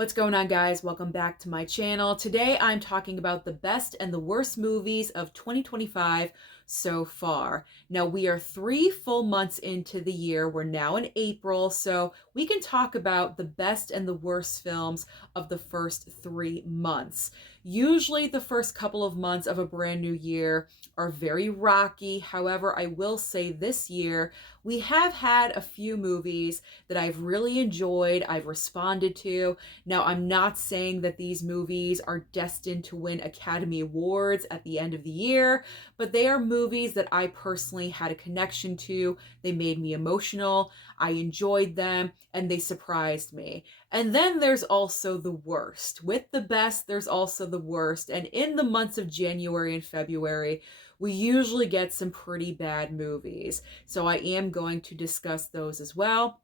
What's going on, guys? Welcome back to my channel. Today I'm talking about the best and the worst movies of 2025 so far. Now we are 3 full months into the year. We're now in April, so we can talk about the best and the worst films of the first 3 months. Usually the first couple of months of a brand new year are very rocky. However, I will say this year we have had a few movies that I've really enjoyed, I've responded to. Now, I'm not saying that these movies are destined to win Academy Awards at the end of the year, but they are movies that I personally had a connection to. They made me emotional, I enjoyed them, and they surprised me. And then there's also the worst. With the best, there's also the worst. And in the months of January and February, we usually get some pretty bad movies. So I am going to discuss those as well.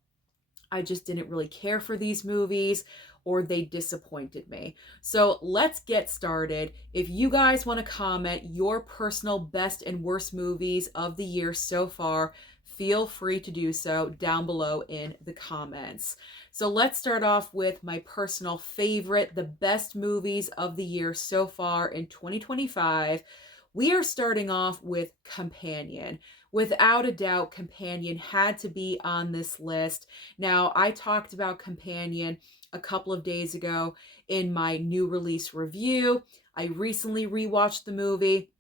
I just didn't really care for these movies, or they disappointed me. So let's get started. If you guys want to comment your personal best and worst movies of the year so far, feel free to do so down below in the comments. So let's start off with my personal favorite, the best movies of the year so far in 2025. We are starting off with Companion. Without a doubt, Companion had to be on this list. Now, I talked about Companion a couple of days ago in my new release review. I recently rewatched the movie.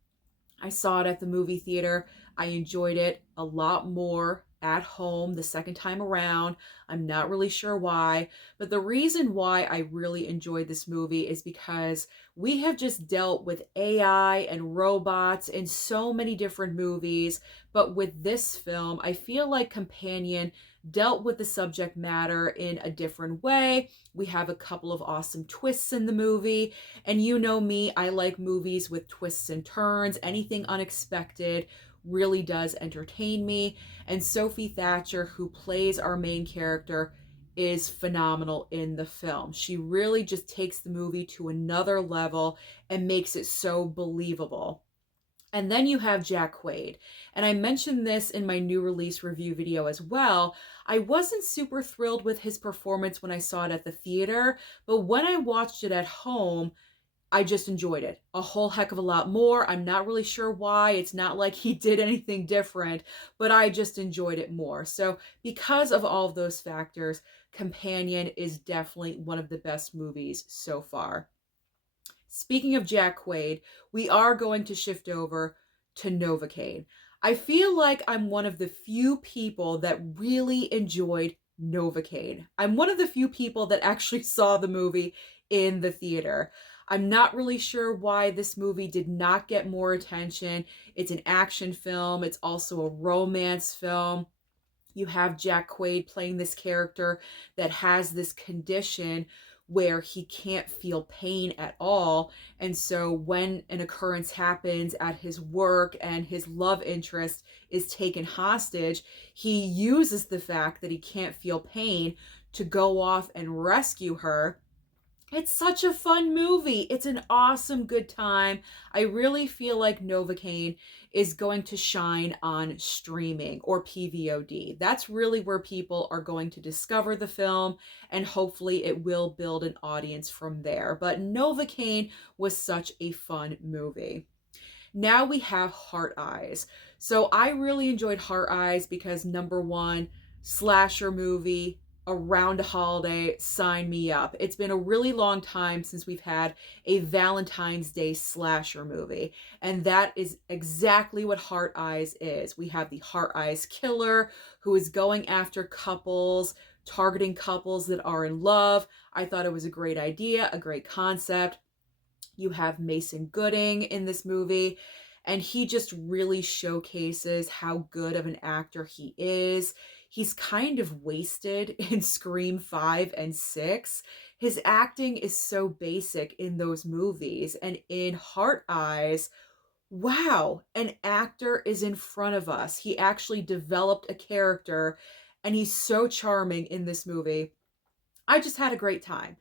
I saw it at the movie theater. I enjoyed it a lot more at home the second time around. I'm not really sure why, but the reason why I really enjoyed this movie is because we have just dealt with AI and robots in so many different movies, but with this film, I feel like Companion dealt with the subject matter in a different way. We have a couple of awesome twists in the movie, and you know me, I like movies with twists and turns. Anything unexpected really does entertain me. And Sophie Thatcher, who plays our main character, is phenomenal in the film. She really just takes the movie to another level and makes it so believable. And then you have Jack Quaid. And I mentioned this in my new release review video as well. I wasn't super thrilled with his performance when I saw it at the theater, but when I watched it at home, I just enjoyed it a whole heck of a lot more. I'm not really sure why. It's not like he did anything different, but I just enjoyed it more. So because of all of those factors, Companion is definitely one of the best movies so far. Speaking of Jack Quaid, we are going to shift over to Novocaine. I feel like I'm one of the few people that really enjoyed Novocaine. I'm one of the few people that actually saw the movie in the theater. I'm not really sure why this movie did not get more attention. It's an action film. It's also a romance film. You have Jack Quaid playing this character that has this condition where he can't feel pain at all. And so when an occurrence happens at his work and his love interest is taken hostage, he uses the fact that he can't feel pain to go off and rescue her. It's such a fun movie. It's an awesome good time. I really feel like Novocaine is going to shine on streaming or PVOD. That's really where people are going to discover the film, and hopefully it will build an audience from there. But Novocaine was such a fun movie. Now we have Heart Eyes. So I really enjoyed Heart Eyes because, number one, slasher movie around a holiday, sign me up. It's been a really long time since we've had a Valentine's Day slasher movie, and that is exactly what Heart Eyes is. We have the Heart Eyes killer who is going after couples, targeting couples that are in love. I thought it was a great idea, a great concept. You have Mason Gooding in this movie, and he just really showcases how good of an actor he is. He's kind of wasted in Scream 5 and 6. His acting is so basic in those movies, and in Heart Eyes, wow, an actor is in front of us. He actually developed a character, and he's so charming in this movie. I just had a great time.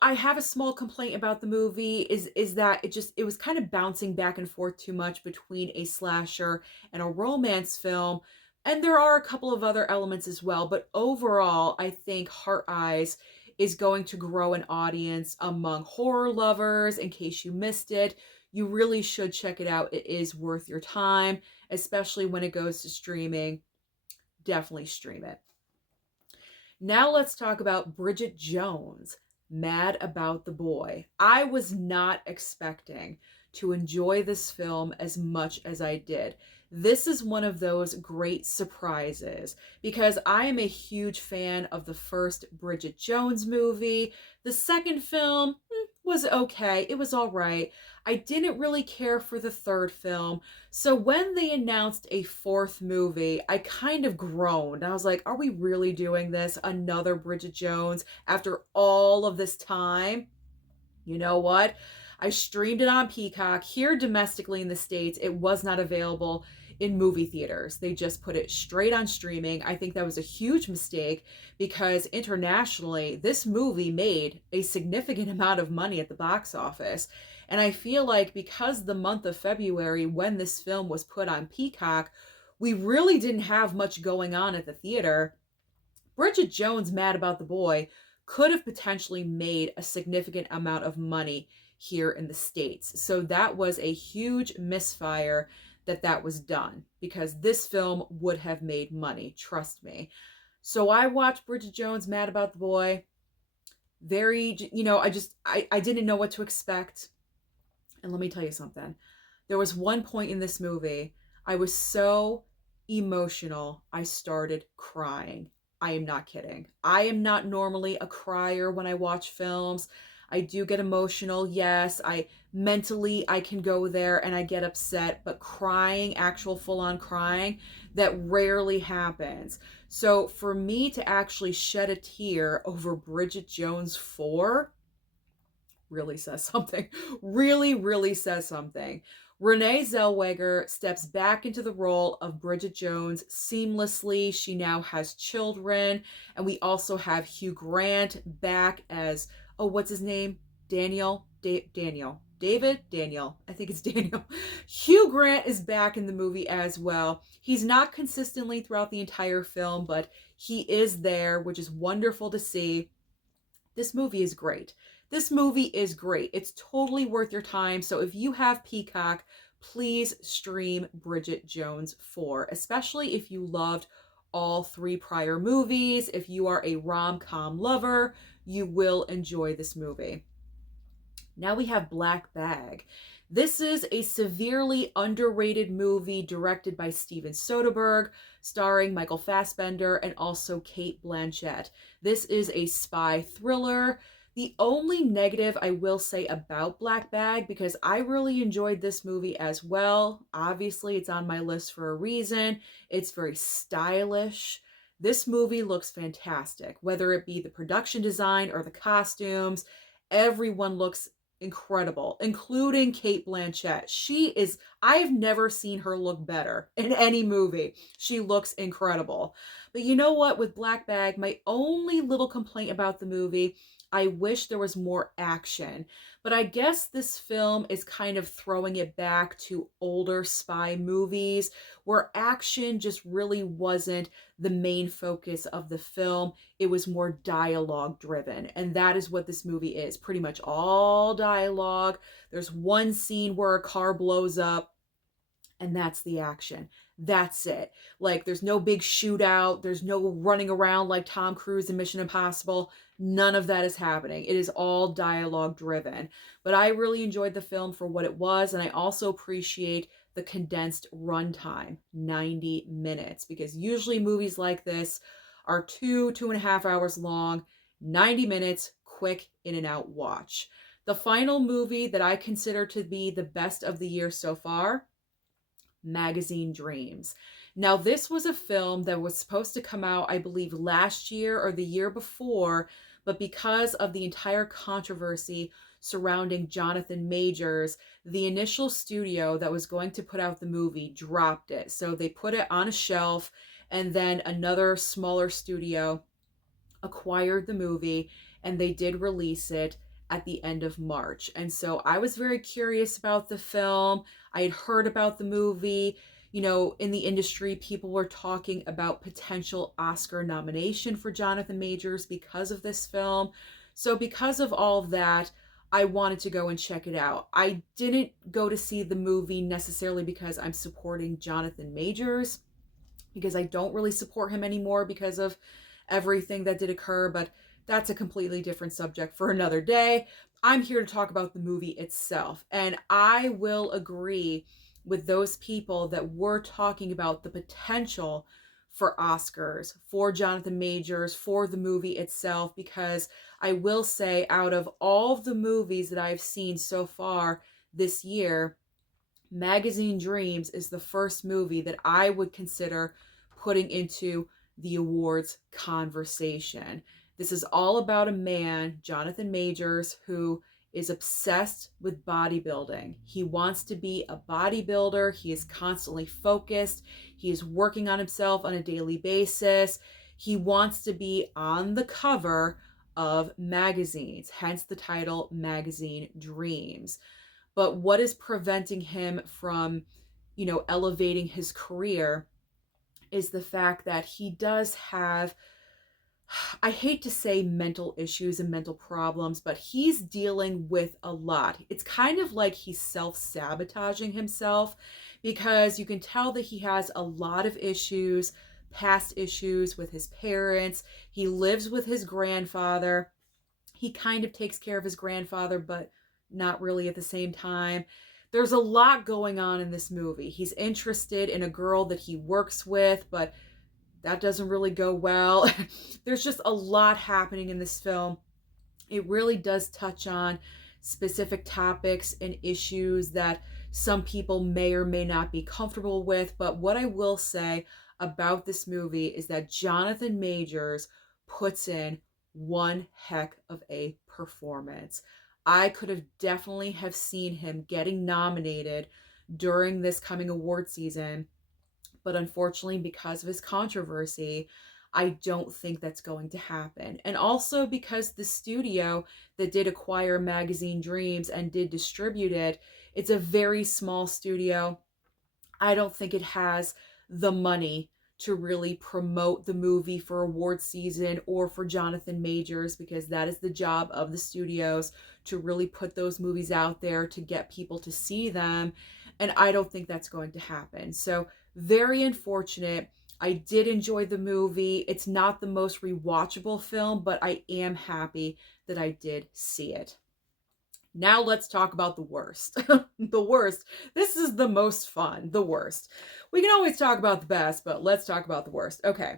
I have a small complaint about the movie is that it was kind of bouncing back and forth too much between a slasher and a romance film. And there are a couple of other elements as well, but overall, I think Heart Eyes is going to grow an audience among horror lovers. In case you missed it, you really should check it out. It is worth your time, especially when it goes to streaming. Definitely stream it. Now let's talk about Bridget Jones, Mad About the Boy. I was not expecting to enjoy this film as much as I did. This is one of those great surprises because I am a huge fan of the first Bridget Jones movie. The second film was okay, it was all right. I didn't really care for the third film. So when they announced a fourth movie, I kind of groaned. I was like, are we really doing this? Another Bridget Jones after all of this time? You know what? I streamed it on Peacock. Here domestically in the States, it was not available in movie theaters. They just put it straight on streaming. I think that was a huge mistake because internationally, this movie made a significant amount of money at the box office. And I feel like because the month of February, when this film was put on Peacock, we really didn't have much going on at the theater. Bridget Jones, Mad About the Boy, could have potentially made a significant amount of money here in the States. So that was a huge misfire that was done because this film would have made money, trust me. So I watched Bridget Jones, Mad About the Boy. Very, I didn't know what to expect. And let me tell you something. There was one point in this movie, I was so emotional, I started crying. I am not kidding. I am not normally a crier when I watch films. I do get emotional. Yes, I can go there and I get upset, but crying, actual full-on crying, that rarely happens. So for me to actually shed a tear over Bridget Jones 4 really says something. Really, really says something. Renee Zellweger steps back into the role of Bridget Jones seamlessly. She now has children. And we also have Hugh Grant back as, oh, what's his name? Daniel? David? Daniel. I think it's Daniel. Hugh Grant is back in the movie as well. He's not consistently throughout the entire film, but he is there, which is wonderful to see. This movie is great. This movie is great. It's totally worth your time. So if you have Peacock, please stream Bridget Jones 4, especially if you loved all three prior movies. If you are a rom-com lover, you will enjoy this movie. Now we have Black Bag. This is a severely underrated movie directed by Steven Soderbergh, starring Michael Fassbender and also Cate Blanchett. This is a spy thriller. The only negative I will say about Black Bag, because I really enjoyed this movie as well. Obviously, it's on my list for a reason. It's very stylish. This movie looks fantastic, whether it be the production design or the costumes. Everyone looks incredible, including Cate Blanchett. I have never seen her look better in any movie. She looks incredible. But you know what? With Black Bag, my only little complaint about the movie, I wish there was more action. But I guess this film is kind of throwing it back to older spy movies where action just really wasn't the main focus of the film. It was more dialogue driven. And that is what this movie is. Pretty much all dialogue. There's one scene where a car blows up, and that's the action. That's it. Like, there's no big shootout. There's no running around like Tom Cruise in Mission Impossible. None of that is happening. It is all dialogue driven. But I really enjoyed the film for what it was, and I also appreciate the condensed runtime, 90 minutes, because usually movies like this are 2.5 hours long, 90 minutes, quick in and out watch. The final movie that I consider to be the best of the year so far, Magazine Dreams. Now, this was a film that was supposed to come out, I believe, last year or the year before, but because of the entire controversy surrounding Jonathan Majors, the initial studio that was going to put out the movie dropped it. So they put it on a shelf, and then another smaller studio acquired the movie, and they did release it at the end of March. And so I was very curious about the film. I had heard about the movie. In the industry, people were talking about potential Oscar nomination for Jonathan Majors because of this film. So, because of all of that, I wanted to go and check it out. I didn't go to see the movie necessarily because I'm supporting Jonathan Majors, because I don't really support him anymore because of everything that did occur, but that's a completely different subject for another day. I'm here to talk about the movie itself, and I will agree with those people that were talking about the potential for Oscars, for Jonathan Majors, for the movie itself, because I will say, out of all of the movies that I've seen so far this year, Magazine Dreams is the first movie that I would consider putting into the awards conversation. This is all about a man, Jonathan Majors, who is obsessed with bodybuilding. He wants to be a bodybuilder. He is constantly focused. He is working on himself on a daily basis. He wants to be on the cover of magazines, hence the title Magazine Dreams. But what is preventing him from, elevating his career is the fact that he does have, I hate to say mental issues and mental problems, but he's dealing with a lot. It's kind of like he's self-sabotaging himself, because you can tell that he has a lot of issues, past issues with his parents. He lives with his grandfather. He kind of takes care of his grandfather, but not really at the same time. There's a lot going on in this movie. He's interested in a girl that he works with, but that doesn't really go well. There's just a lot happening in this film. It really does touch on specific topics and issues that some people may or may not be comfortable with. But what I will say about this movie is that Jonathan Majors puts in one heck of a performance. I could have definitely have seen him getting nominated during this coming award season, but unfortunately, because of his controversy, I don't think that's going to happen. And also because the studio that did acquire Magazine Dreams and did distribute it, it's a very small studio. I don't think it has the money to really promote the movie for award season or for Jonathan Majors, because that is the job of the studios, to really put those movies out there to get people to see them. And I don't think that's going to happen. So, very unfortunate. I did enjoy the movie. It's not the most rewatchable film, but I am happy that I did see it. Now let's talk about the worst. The worst. This is the most fun. The worst. We can always talk about the best, but let's talk about the worst. Okay.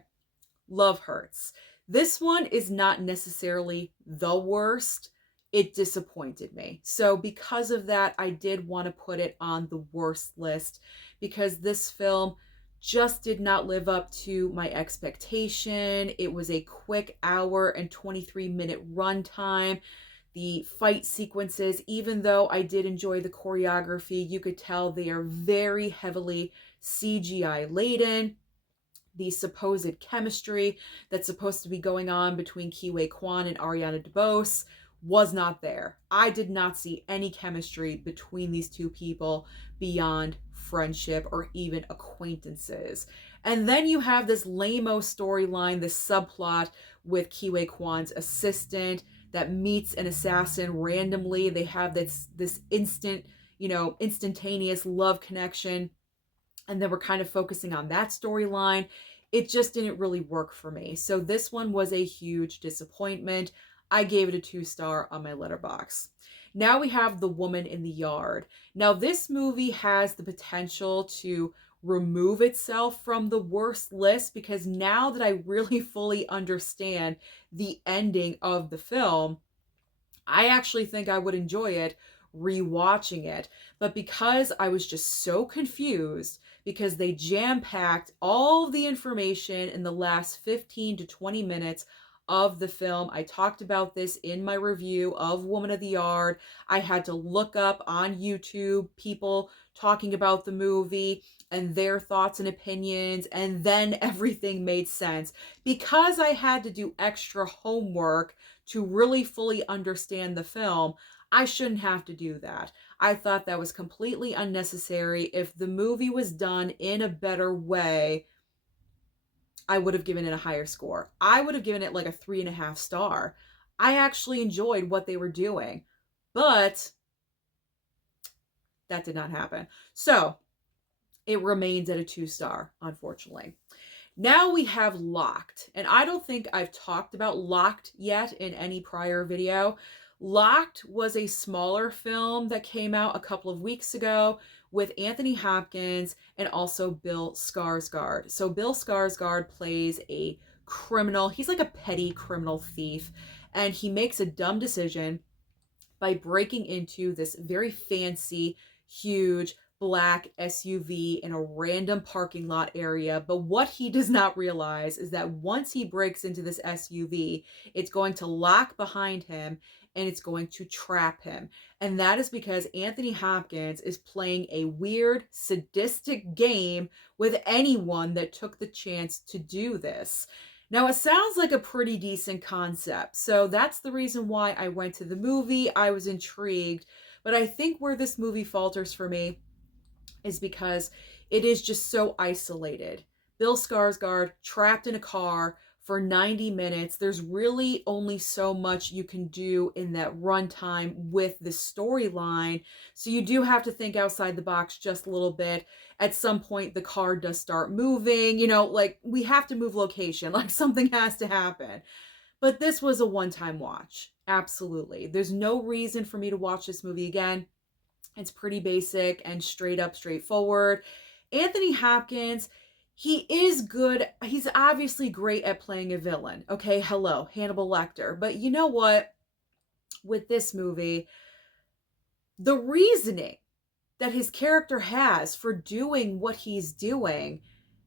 Love Hurts. This one is not necessarily the worst. It disappointed me. So because of that, I did want to put it on the worst list, because this film just did not live up to my expectation. It was a quick hour and 23-minute runtime. The fight sequences, even though I did enjoy the choreography, you could tell they are very heavily CGI laden. The supposed chemistry that's supposed to be going on between Kiwi Kwan and Ariana DeBose was not there. I did not see any chemistry between these two people beyond friendship or even acquaintances. And then you have this lame-o storyline, this subplot with Kiwi Kwan's assistant that meets an assassin randomly. They have this instantaneous love connection. And then we're kind of focusing on that storyline. It just didn't really work for me. So this one was a huge disappointment. I gave it a 2-star on my Letterboxd. Now we have The Woman in the Yard. Now this movie has the potential to remove itself from the worst list, because now that I really fully understand the ending of the film, I actually think I would enjoy it rewatching it. But because I was just so confused, because they jam-packed all of the information in the last 15 to 20 minutes of the film. I talked about this in my review of Woman of the Yard. I had to look up on YouTube people talking about the movie and their thoughts and opinions, and then everything made sense. Because I had to do extra homework to really fully understand the film, I shouldn't have to do that. I thought that was completely unnecessary. If the movie was done in a better way, I would have given it a higher score. I would have given it like a 3.5 star. I actually enjoyed what they were doing, but that did not happen. So it remains at a 2 star, unfortunately. Now we have Locked, and I don't think I've talked about Locked yet in any prior video. Locked was a smaller film that came out a couple of weeks ago with Anthony Hopkins and also Bill Skarsgård. So Bill Skarsgård plays a criminal. He's like a petty criminal thief, and he makes a dumb decision by breaking into this very fancy, huge black SUV in a random parking lot area. But what he does not realize is that once he breaks into this SUV, it's going to lock behind him and it's going to trap him. And that is because Anthony Hopkins is playing a weird, sadistic game with anyone that took the chance to do this. Now, it sounds like a pretty decent concept, so that's the reason why I went to the movie. I was intrigued, but I think where this movie falters for me is because it is just so isolated. Bill Skarsgård trapped in a car for 90 minutes. There's really only so much you can do in that runtime with the storyline. So you do have to think outside the box just a little bit. At some point, the car does start moving. Like we have to move location. Like something has to happen. But this was a one-time watch. Absolutely. There's no reason for me to watch this movie again. It's pretty basic and straight up, straightforward. Anthony Hopkins, he is good. He's obviously great at playing a villain. Okay, hello, Hannibal Lecter. But you know what? With this movie, the reasoning that his character has for doing what he's doing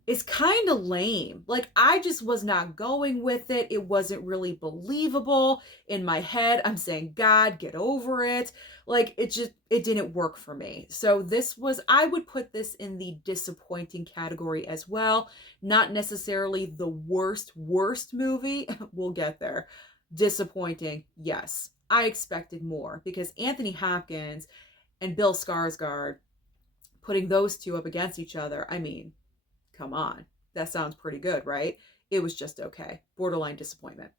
is kind of lame. Like, I just was not going with it. It wasn't really believable. In my head, I'm saying, God, get over it. Like, it didn't work for me. So I would put this in the disappointing category as well. Not necessarily the worst movie. We'll get there. Disappointing, yes. I expected more because Anthony Hopkins and Bill Skarsgård, putting those two up against each other, I mean, come on. That sounds pretty good, right? It was just okay. Borderline disappointment.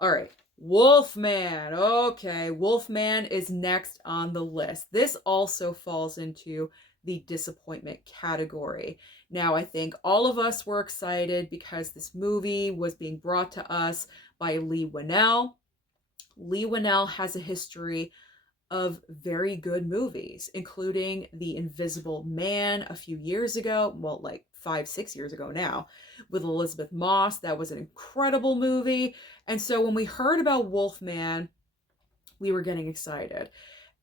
All right. Wolfman. Okay. Wolfman is next on the list. This also falls into the disappointment category. Now, I think all of us were excited because this movie was being brought to us by Leigh Whannell. Leigh Whannell has a history of very good movies, including The Invisible Man a few years ago. Well, like 5-6 years ago now, with Elizabeth Moss. That was an incredible movie. And so when we heard about Wolfman, we were getting excited.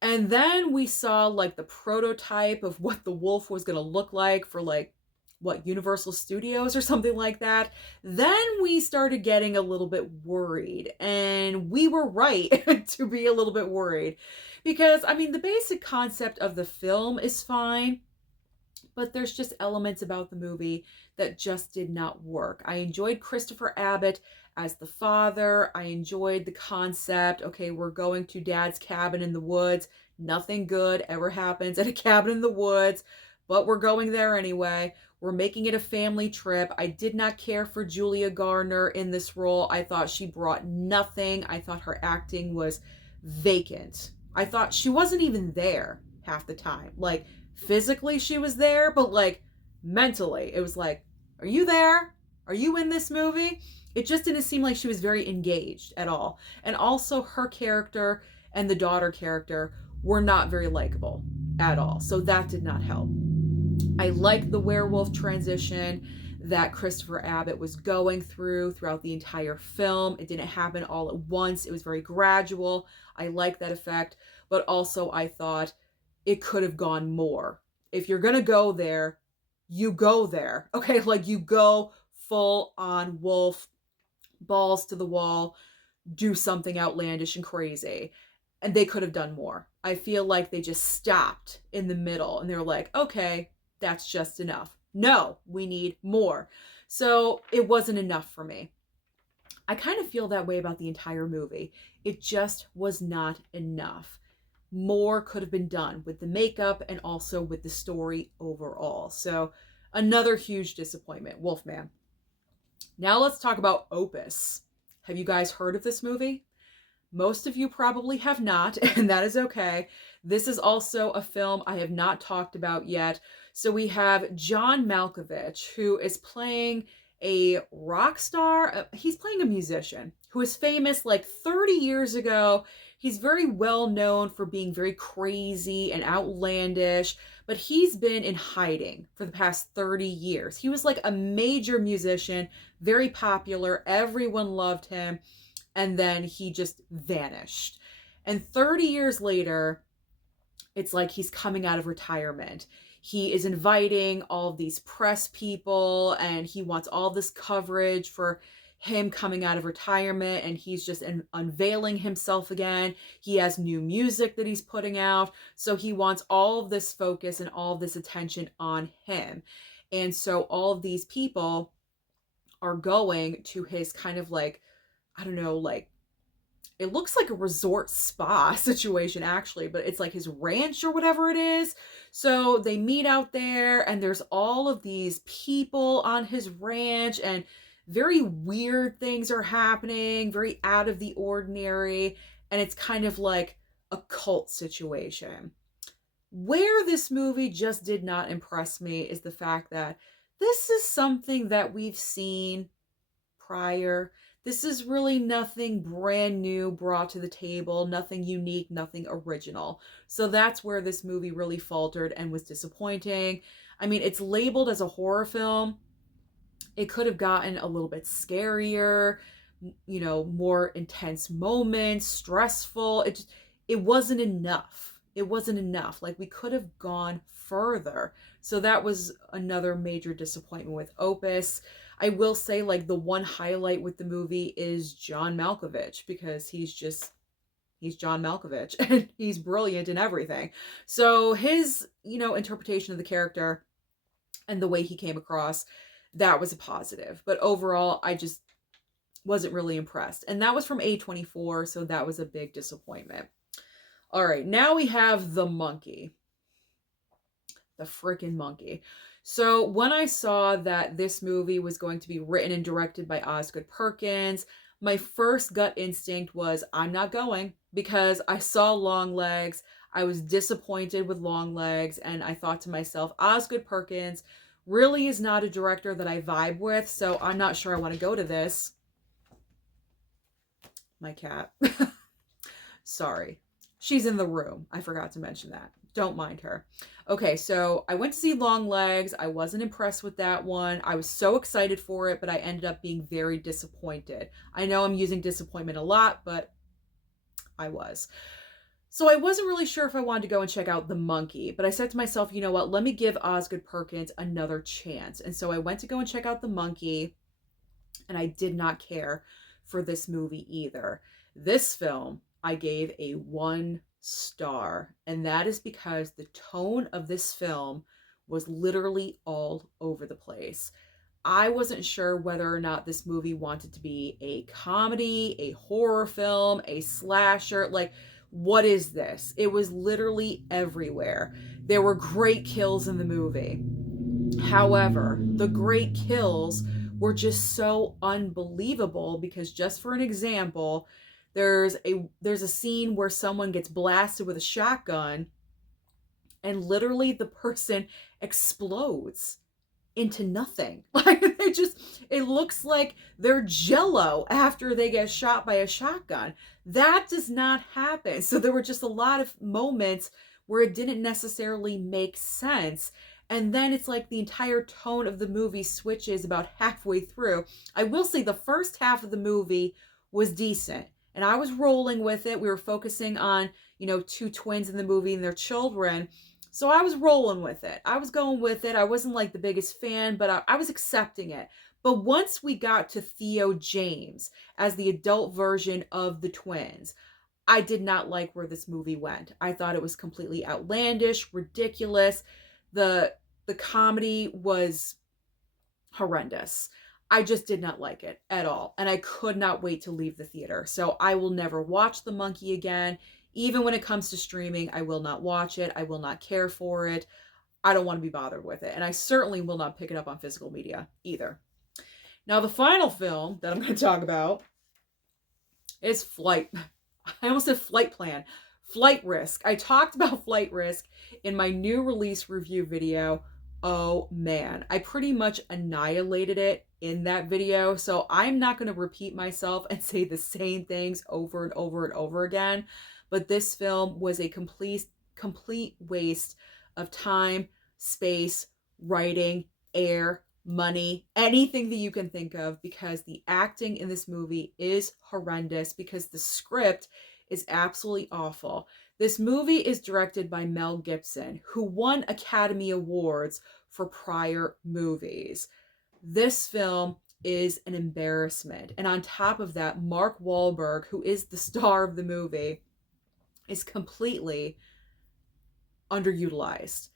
And then we saw like the prototype of what the wolf was going to look like for like, what, Universal Studios or something like that. Then we started getting a little bit worried. And we were right to be a little bit worried. Because, I mean, the basic concept of the film is fine, but there's just elements about the movie that just did not work. I enjoyed Christopher Abbott as the father. I enjoyed the concept. Okay, we're going to Dad's cabin in the woods. Nothing good ever happens at a cabin in the woods, but we're going there anyway. We're making it a family trip. I did not care for Julia Garner in this role. I thought she brought nothing. I thought her acting was vacant. I thought she wasn't even there half the time. Like, physically she was there, but like mentally it was like, are you there? Are you in this movie? It just didn't seem like she was very engaged at all. And also her character and the daughter character were not very likable at all. So that did not help. I liked the werewolf transition that Christopher Abbott was going throughout the entire film. It didn't happen all at once. It was very gradual. I liked that effect, but also I thought it could have gone more. If you're going to go there, you go there. Okay, like you go full on wolf, balls to the wall, do something outlandish and crazy. And they could have done more. I feel like they just stopped in the middle and they're like, okay, that's just enough. No, we need more. So it wasn't enough for me. I kind of feel that way about the entire movie. It just was not enough. more could have been done with the makeup and also with the story overall. So another huge disappointment, Wolfman. Now let's talk about Opus. Have you guys heard of this movie? Most of you probably have not, and that is okay. This is also a film I have not talked about yet. So we have John Malkovich, who is playing a rock star. He's playing a musician who is famous like 30 years ago. He's very well known for being very crazy and outlandish, but he's been in hiding for the past 30 years. He was like a major musician, very popular. Everyone loved him, and then he just vanished. And 30 years later, it's like he's coming out of retirement. He is inviting all of these press people, and he wants all this coverage for him coming out of retirement, and he's just unveiling himself again. He has new music that he's putting out, so he wants all of this focus and all of this attention on him. And so all of these people are going to his kind of like, I don't know, like, it looks like a resort spa situation actually, but it's like his ranch or whatever it is. So they meet out there, and there's all of these people on his ranch, and very weird things are happening, very out of the ordinary, and it's kind of like a cult situation. Where this movie just did not impress me is the fact that this is something that we've seen prior. This is really nothing brand new brought to the table, nothing unique, nothing original. So that's where this movie really faltered and was disappointing. I mean, it's labeled as a horror film. It could have gotten a little bit scarier, more intense moments, stressful. It wasn't enough. It wasn't enough. Like, we could have gone further. So that was another major disappointment with Opus. I will say, like, the one highlight with the movie is John Malkovich, because he's John Malkovich and he's brilliant in everything. So his, interpretation of the character and the way he came across, that was a positive. But overall, I just wasn't really impressed. And that was from A24, so that was a big disappointment. All right, now we have The Monkey. The freaking Monkey. So when I saw that this movie was going to be written and directed by Osgood Perkins, my first gut instinct was, I'm not going, because I saw Longlegs. I was disappointed with Longlegs, and I thought to myself, Osgood Perkins really is not a director that I vibe with, so I'm not sure I want to go to this. My cat. Sorry. She's in the room. I forgot to mention that. Don't mind her. Okay, so I went to see Longlegs. I wasn't impressed with that one. I was so excited for it, but I ended up being very disappointed. I know I'm using disappointment a lot, but I was. So I wasn't really sure if I wanted to go and check out The Monkey, but I said to myself, you know what, let me give Osgood Perkins another chance. And so I went to go and check out The Monkey, and I did not care for this movie either. This film, I gave a 1 star, and that is because the tone of this film was literally all over the place. I wasn't sure whether or not this movie wanted to be a comedy, a horror film, a slasher. Like, what is this? It was literally everywhere. There were great kills in the movie. However, the great kills were just so unbelievable, because just for an example, there's a scene where someone gets blasted with a shotgun, and literally the person explodes into nothing. Like, it looks like they're jello after they get shot by a shotgun. That does not happen. So there were just a lot of moments where it didn't necessarily make sense. And then it's like the entire tone of the movie switches about halfway through. I will say the first half of the movie was decent, and I was rolling with it. We were focusing on, 2 twins in the movie and their children. So I was rolling with it. I was going with it. I wasn't like the biggest fan, but I was accepting it. But once we got to Theo James as the adult version of the twins, I did not like where this movie went. I thought it was completely outlandish, ridiculous. The comedy was horrendous. I just did not like it at all, and I could not wait to leave the theater. So I will never watch The Monkey again. Even when it comes to streaming, I will not watch it. I will not care for it. I don't want to be bothered with it. And I certainly will not pick it up on physical media either. Now, the final film that I'm going to talk about is Flight. I almost said Flight Plan. Flight Risk. I talked about Flight Risk in my new release review video. Oh man, I pretty much annihilated it in that video. So I'm not going to repeat myself and say the same things over and over and over again. But this film was a complete waste of time, space, writing, air, money, anything that you can think of, because the acting in this movie is horrendous, because the script is absolutely awful. This movie is directed by Mel Gibson, who won Academy Awards for prior movies. This film is an embarrassment. And on top of that, Mark Wahlberg, who is the star of the movie, is completely underutilized.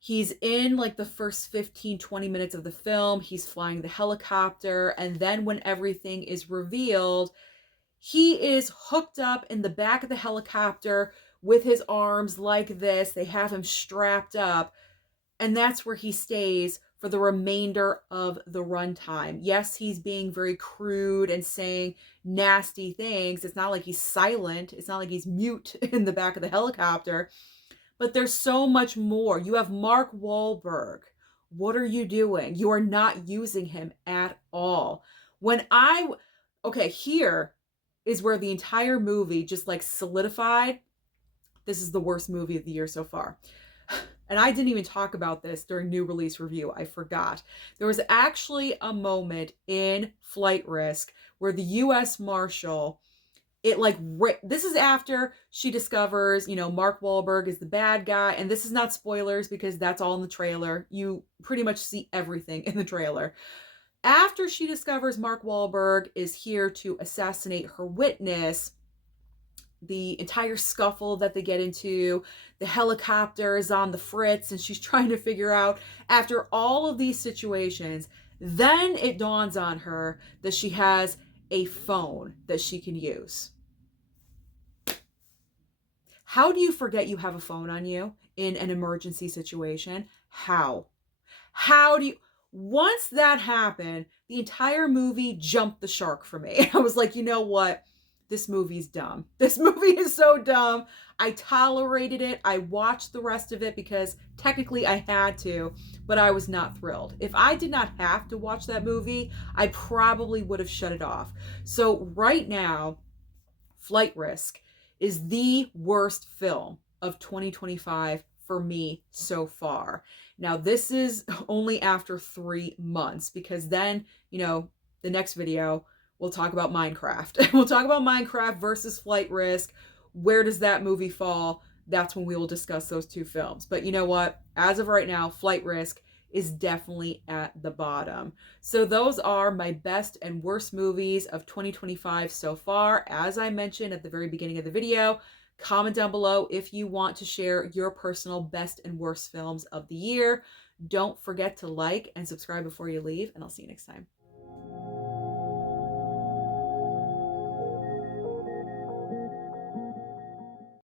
He's in like the first 15-20 minutes of the film. He's flying the helicopter. And then when everything is revealed, he is hooked up in the back of the helicopter with his arms like this. They have him strapped up. And that's where he stays for the remainder of the runtime. Yes, he's being very crude and saying nasty things. It's not like he's silent. It's not like he's mute in the back of the helicopter. But there's so much more. You have Mark Wahlberg. What are you doing? You are not using him at all. Okay, here is where the entire movie just like solidified. This is the worst movie of the year so far. And I didn't even talk about this during new release review. I forgot. There was actually a moment in Flight Risk where the U.S. Marshal, this is after she discovers, Mark Wahlberg is the bad guy. And this is not spoilers because that's all in the trailer. You pretty much see everything in the trailer. After she discovers Mark Wahlberg is here to assassinate her witness, the entire scuffle that they get into, the helicopter is on the fritz and she's trying to figure out, after all of these situations, then it dawns on her that she has a phone that she can use. How do you forget you have a phone on you in an emergency situation? How do you... Once that happened, the entire movie jumped the shark for me. I was like, you know what? This movie's dumb. This movie is so dumb. I tolerated it. I watched the rest of it because technically I had to, but I was not thrilled. If I did not have to watch that movie, I probably would have shut it off. So right now, Flight Risk is the worst film of 2025 for me so far. Now, this is only after 3 months, because then, the next video, we'll talk about Minecraft. We'll talk about Minecraft versus Flight Risk. Where does that movie fall? That's when we will discuss those two films. But you know what? As of right now, Flight Risk is definitely at the bottom. So those are my best and worst movies of 2025 so far. As I mentioned at the very beginning of the video, comment down below if you want to share your personal best and worst films of the year. Don't forget to like and subscribe before you leave, and I'll see you next time.